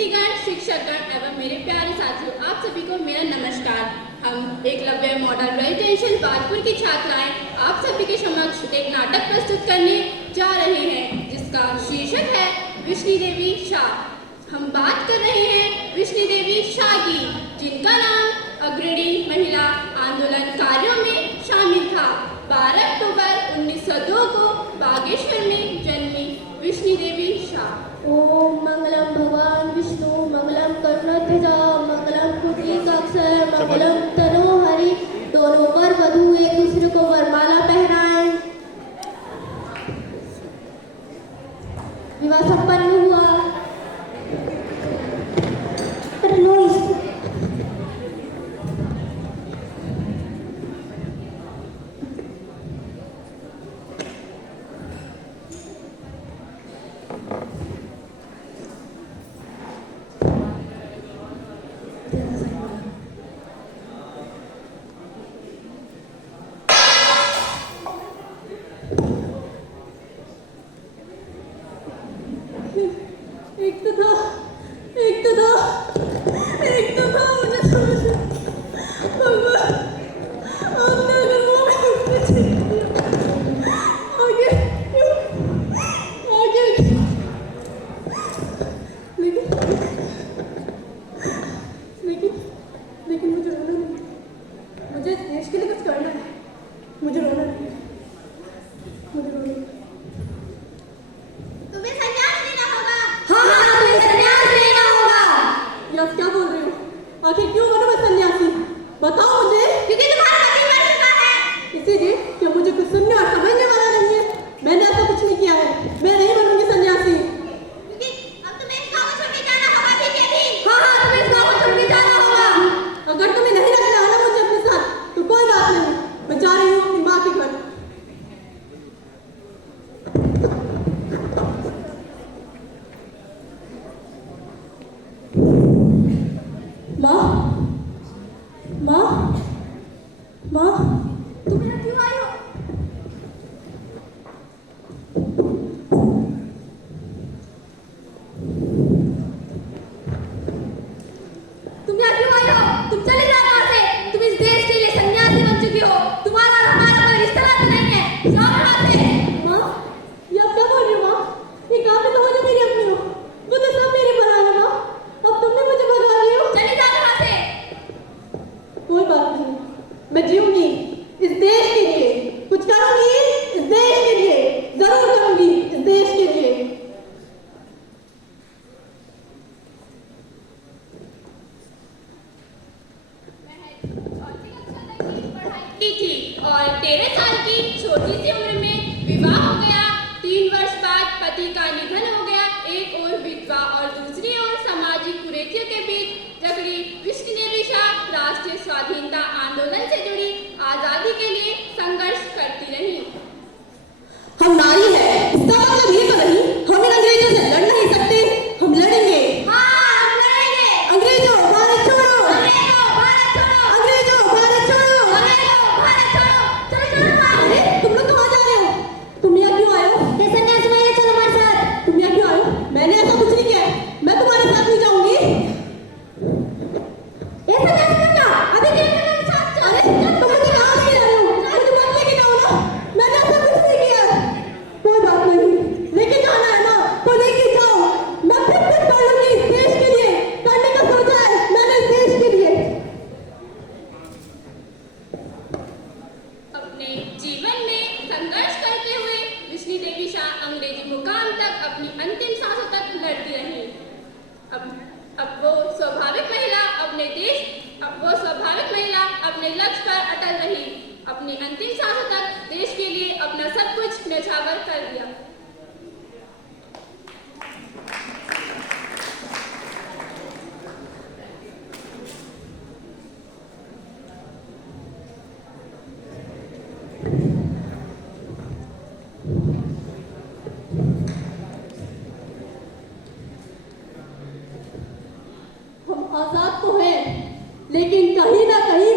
अतिथिगण, शिक्षकगण एवं मेरे प्यारे साथियों, आप सभी को मेरा नमस्कार। हम एकलव्य मॉडल रेजिडेंशियल बाजपुर की छात्राएं आप सभी के समक्ष एक नाटक प्रस्तुत करने जा रहे हैं, जिसका शीर्षक है विष्णु देवी शाह। हम बात कर रहे हैं विष्णु देवी शाह की, जिनका नाम अग्रणी महिला आंदोलन कार्यों में शामिल था। 12 अक्टूबर 1902 को बागेश्वर में जन्मी विष्णु देवी शाह। ओम मंगलम भगवान विष्णु मंगलम करुणाध्वजा मंगलम कुंडलीकाक्षय मंगलम तनोहरि। दोनों वर वधू एक दूसरे को वरमाला पहनाएं। विवाह संपन्न हुआ। स्वाधीनता आंदोलन से जुड़ी आजादी के लिए संघर्ष करती रही। हम नारी हैं, इसका मतलब ये तो नहीं हम इन अंग्रेजों से लड़ नहीं सकते। हम लड़ेंगे। हाँ, हम लड़ेंगे। अंग्रेजों भारत छोड़ो, अंग्रेजों भारत छोड़ो, अंग्रेजों भारत छोड़ो, अंग्रेजों भारत छोड़ो। चलो चलो। अरे तुम लोग कहाँ जा रहे हो? तुम यहाँ क्यों आए हो? ये सन्यासी भैया चलो हमारे साथ। तुम यहाँ क्यों आए हो? मैंने ऐसा कुछ नहीं किया है। मैं तुम्हारे साथ नहीं जाऊंगी। ये सन्यासी भैया अभी क्या करना है साथ चलो। अरे तुम मुझे कहाँ लेके जा रहे हो? मुझे मत लेके जाओ ना। मैंने ऐसा कुछ नहीं किया। कोई बात नहीं, लेके जाना है ना तो लेके जाओ। मैं फिर कुछ कर लूंगी इस देश के लिए। करने का सोचा है मैंने इस देश के लिए। अपने जीवन में संघर्ष करते हुए विष्णु देवी शाह अंग्रेजी मुकाम तक अपनी अंतिम सांसों तक लड़ती रही। अब वो स्वाभाविक महिला अपने लक्ष्य पर अटल रही। अपनी अंतिम सांसों तक देश के लिए अपना सब कुछ न्यौछावर कर दिया। हम आजाद तो हैं, लेकिन कहीं ना कहीं